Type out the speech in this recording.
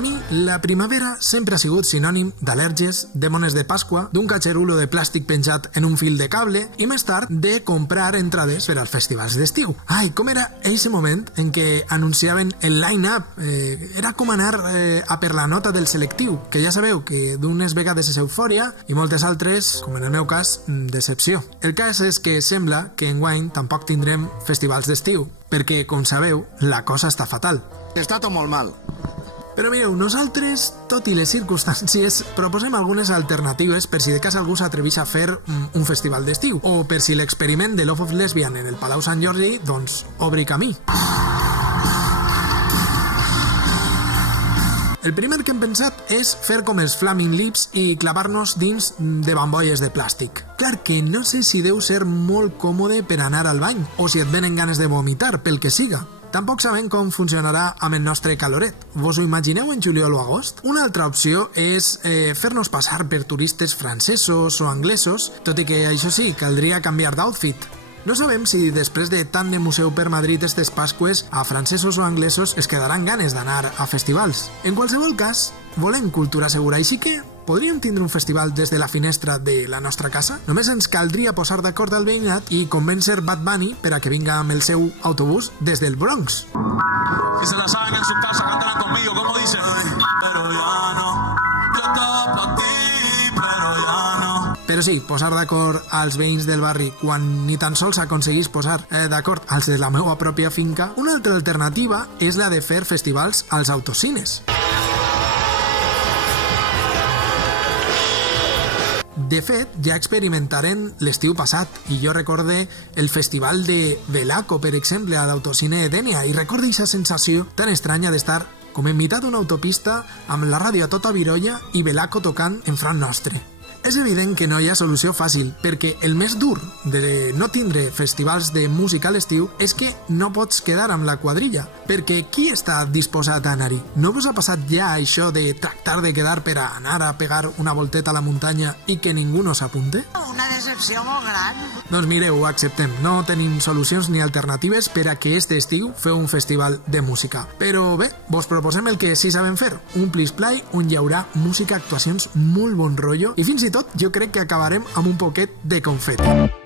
a mi, la primavera sempre ha sigut sinònim d'al·lèrgies, de mones de Pasqua, d'un catxerulo de plàstic penjat en un fil de cable i més tard de comprar entrades per als festivals d'estiu. Ai, com era eixe moment en què anunciaven el line-up? Era com anar a per la nota del selectiu, que ja sabeu que d'unes vegades és eufòria i moltes altres, com en el meu cas, decepció. El cas és que sembla que enguany tampoc tindrem festivals d'estiu, perquè, com sabeu, la cosa està fatal. Està tot molt mal. Però mireu, nosaltres, tot i les circumstàncies, proposem algunes alternatives per si de cas algú s'atreveix a fer un festival d'estiu, o per si l'experiment de Love of Lesbian en el Palau Sant Jordi, doncs, obri camí. El primer que hem pensat és fer com els Flaming Lips i clavar-nos dins de bambolles de plàstic. Clar que no sé si deu ser molt còmode per anar al bany, o si et venen ganes de vomitar, pel que siga. Tampoc sabem com funcionarà amb el nostre caloret. Vos ho imagineu en juliol o agost? Una altra opció és fer-nos passar per turistes francesos o anglesos, tot i que, això sí, caldria canviar d'outfit. No sabem si després de tant de museu per Madrid estes Pasques a francesos o anglesos es quedaran ganes d'anar a festivals. En qualsevol cas, volem cultura segura, així que podríem tindre un festival des de la finestra de la nostra casa? Només ens caldria posar d'acord al veïnat i convèncer Bad Bunny per a que vinga amb el seu autobús des del Bronx. Si se la saben en su casa, cantarán conmigo, ¿cómo dicen? Pero ya no, yo estaba pa' ti, pero ya no. Però sí, posar d'acord als veïns del barri quan ni tan sols aconseguís posar d'acord als de la meva pròpia finca. Una altra alternativa és la de fer festivals als autocines. De fet, ja experimentaren l'estiu passat i jo recorde el festival de Velaco, per exemple, a l'autocine de Dénia, i recorde aquesta sensació tan estranya d'estar com enmitat d'una autopista amb la ràdio a tota virolla i Velaco tocant enfront nostre. És evident que no hi ha solució fàcil, perquè el més dur de no tindre festivals de música a l'estiu és que no pots quedar amb la quadrilla, perquè qui està disposat a anar-hi? No vos ha passat ja això de tractar de quedar per a anar a pegar una volteta a la muntanya i que ningú no s'apunte? Una decepció molt gran. Doncs mireu, ho acceptem. No tenim solucions ni alternatives per a que este estiu feu un festival de música. Però bé, vos proposem el que sí sabem fer, un plis-play on hi haurà música, actuacions, molt bon rotllo i fins i tot jo crec que acabarem amb un poquet de confeti.